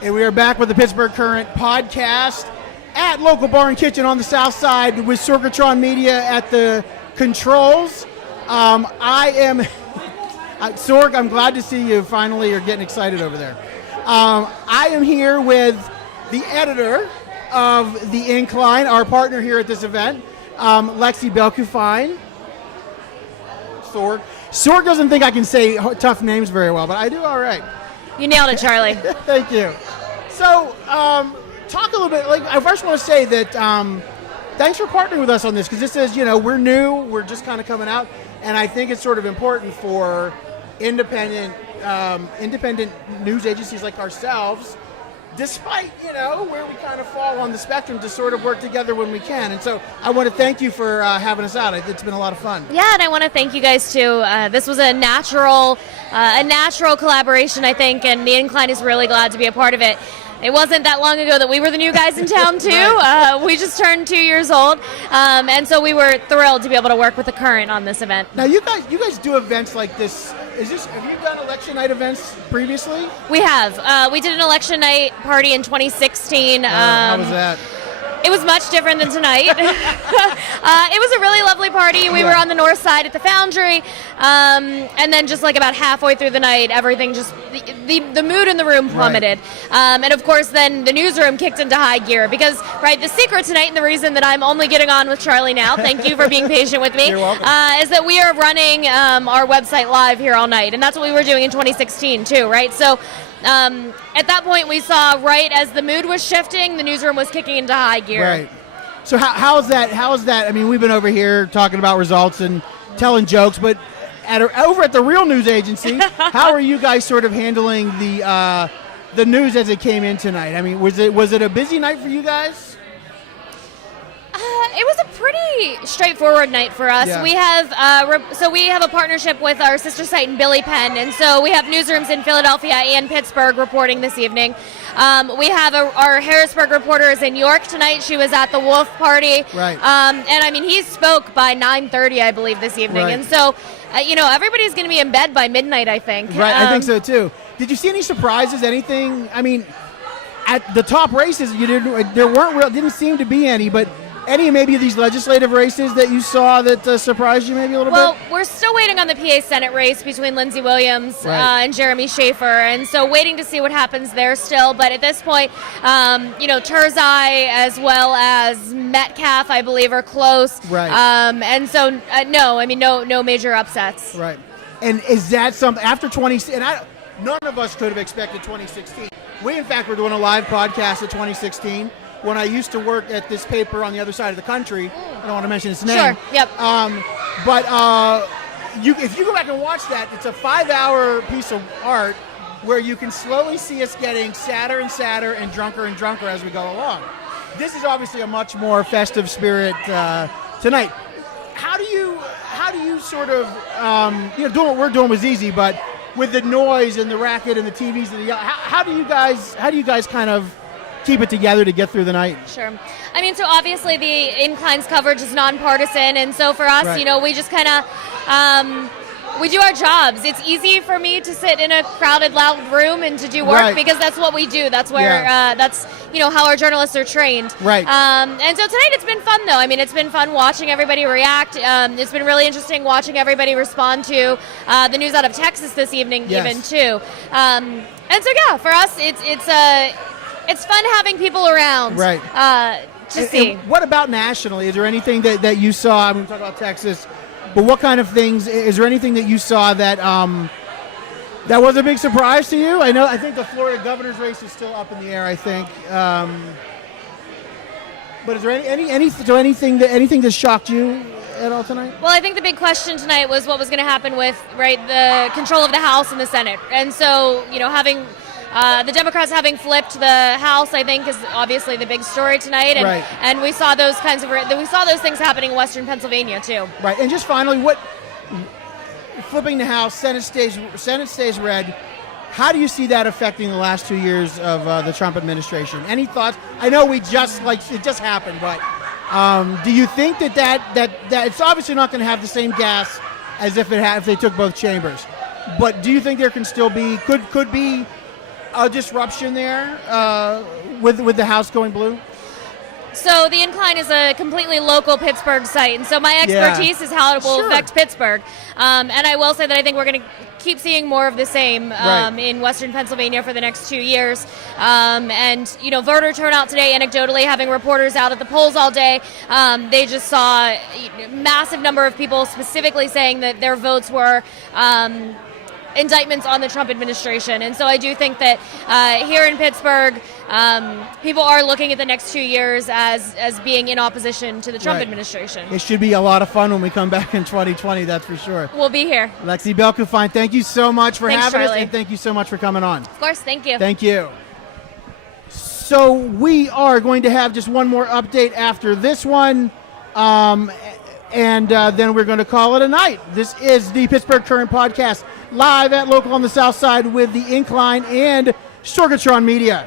And we are back with the Pittsburgh Current podcast at Local Bar and Kitchen on the South Side with Sorgatron Media at the controls. Sorg, I'm glad to see you finally are getting excited over there. I am here with the editor of The Incline, our partner here at this event, Lexi Belculfine. Sorg doesn't think I can say tough names very well, but I do all right. You nailed it, Charlie. Thank you. So, talk a little bit. I first want to say that thanks for partnering with us on this, because this is, we're new, we're just kind of coming out, and I think it's sort of important for independent news agencies like ourselves, despite where we kind of fall on the spectrum, to sort of work together when we can. And so I want to thank you for having us out. It's been a lot of fun. Yeah, and I want to thank you guys too. This was a natural collaboration, I think, and The Incline is really glad to be a part of it. It wasn't that long ago that we were the new guys in town too. Right. We just turned 2 years old, and so we were thrilled to be able to work with the Current on this event. Now, you guys do events like this. Have you done election night events previously? We have. We did an election night party in 2016. How was that? It was much different than tonight. It was a really lovely party. We were on the north side at the Foundry, and then just about halfway through the night, everything just, the mood in the room plummeted. Right. And of course then the newsroom kicked into high gear because, the secret tonight, and the reason that I'm only getting on with Charlie now, thank you for being patient with me, You're welcome. Is that we are running our website live here all night, and that's what we were doing in 2016 too, right? So at that point, we saw right as the mood was shifting, the newsroom was kicking into high gear. Right. So how's that? I mean, we've been over here talking about results and telling jokes, but over at the real news agency, how are you guys sort of handling the news as it came in tonight? I mean, was it a busy night for you guys? It was a pretty straightforward night for us. Yeah. We have a partnership with our sister site in Billy Penn, and so we have newsrooms in Philadelphia and Pittsburgh reporting this evening. We have our Harrisburg reporter is in York tonight. She was at the Wolf Party. Right. And I mean, he spoke by 9:30, I believe, this evening. Right. And so, everybody's going to be in bed by midnight, I think. Right, I think so too. Did you see any surprises? Anything? I mean, at the top races, didn't seem to be any, but any maybe of these legislative races that you saw that surprised you maybe a little bit? Well, we're still waiting on the PA Senate race between Lindsey Williams and Jeremy Schaefer, and so waiting to see what happens there still. But at this point, Turzai as well as Metcalf, I believe, are close. Right. And so, no major upsets. Right. And is that something after 20? And none of us could have expected 2016. We, in fact, were doing a live podcast of 2016. When I used to work at this paper on the other side of the country. I don't want to mention its name. Sure, yep. But if you go back and watch that, it's a 5-hour piece of art where you can slowly see us getting sadder and sadder and drunker as we go along. This is obviously a much more festive spirit tonight. How do you sort of, doing what we're doing was easy, but with the noise and the racket and the TVs and how do you guys kind of keep it together to get through the night? Sure. I mean, so obviously the Incline's coverage is nonpartisan, and so for us, right. We just kind of we do our jobs. It's easy for me to sit in a crowded, loud room and to do work right. because that's what we do. That's where that's how our journalists are trained. Right. And so tonight it's been fun though. I mean, it's been fun watching everybody react. It's been really interesting watching everybody respond to the news out of Texas this evening, yes. even too. And so for us, it's fun having people around. Right. To see. And what about nationally? Is there anything that you saw? I mean, we talk about Texas, but what kind of things? Is there anything that you saw that that was a big surprise to you? I think the Florida governor's race is still up in the air. I think. But is there anything that shocked you at all tonight? Well, I think the big question tonight was what was going to happen with the control of the House and the Senate, and so having. The Democrats having flipped the House, I think, is obviously the big story tonight, and right. and we saw those things happening in Western Pennsylvania too. Right, and just finally, flipping the House, Senate stays red. How do you see that affecting the last 2 years of the Trump administration? Any thoughts? I know it just happened, but do you think that it's obviously not going to have the same gas as if they took both chambers? But do you think there can still be could be a disruption there with the house going blue? So the Incline is a completely local Pittsburgh site, and so my expertise is how it will affect Pittsburgh. And I will say that I think we're going to keep seeing more of the same in Western Pennsylvania for the next 2 years. And, voter turnout today, anecdotally, having reporters out at the polls all day, they just saw a massive number of people specifically saying that their votes were indictments on the Trump administration. And so I do think that here in Pittsburgh, people are looking at the next 2 years as being in opposition to the Trump administration. It should be a lot of fun when we come back in 2020, that's for sure. We'll be here. Lexi Belculfine, thank you so much for having us, Charlie. and thank you so much for coming on. Of course, thank you. Thank you. So we are going to have just one more update after this one, and then we're going to call it a night. This is the Pittsburgh Current Podcast, live at Local on the South Side with the Incline and Sorgatron Media.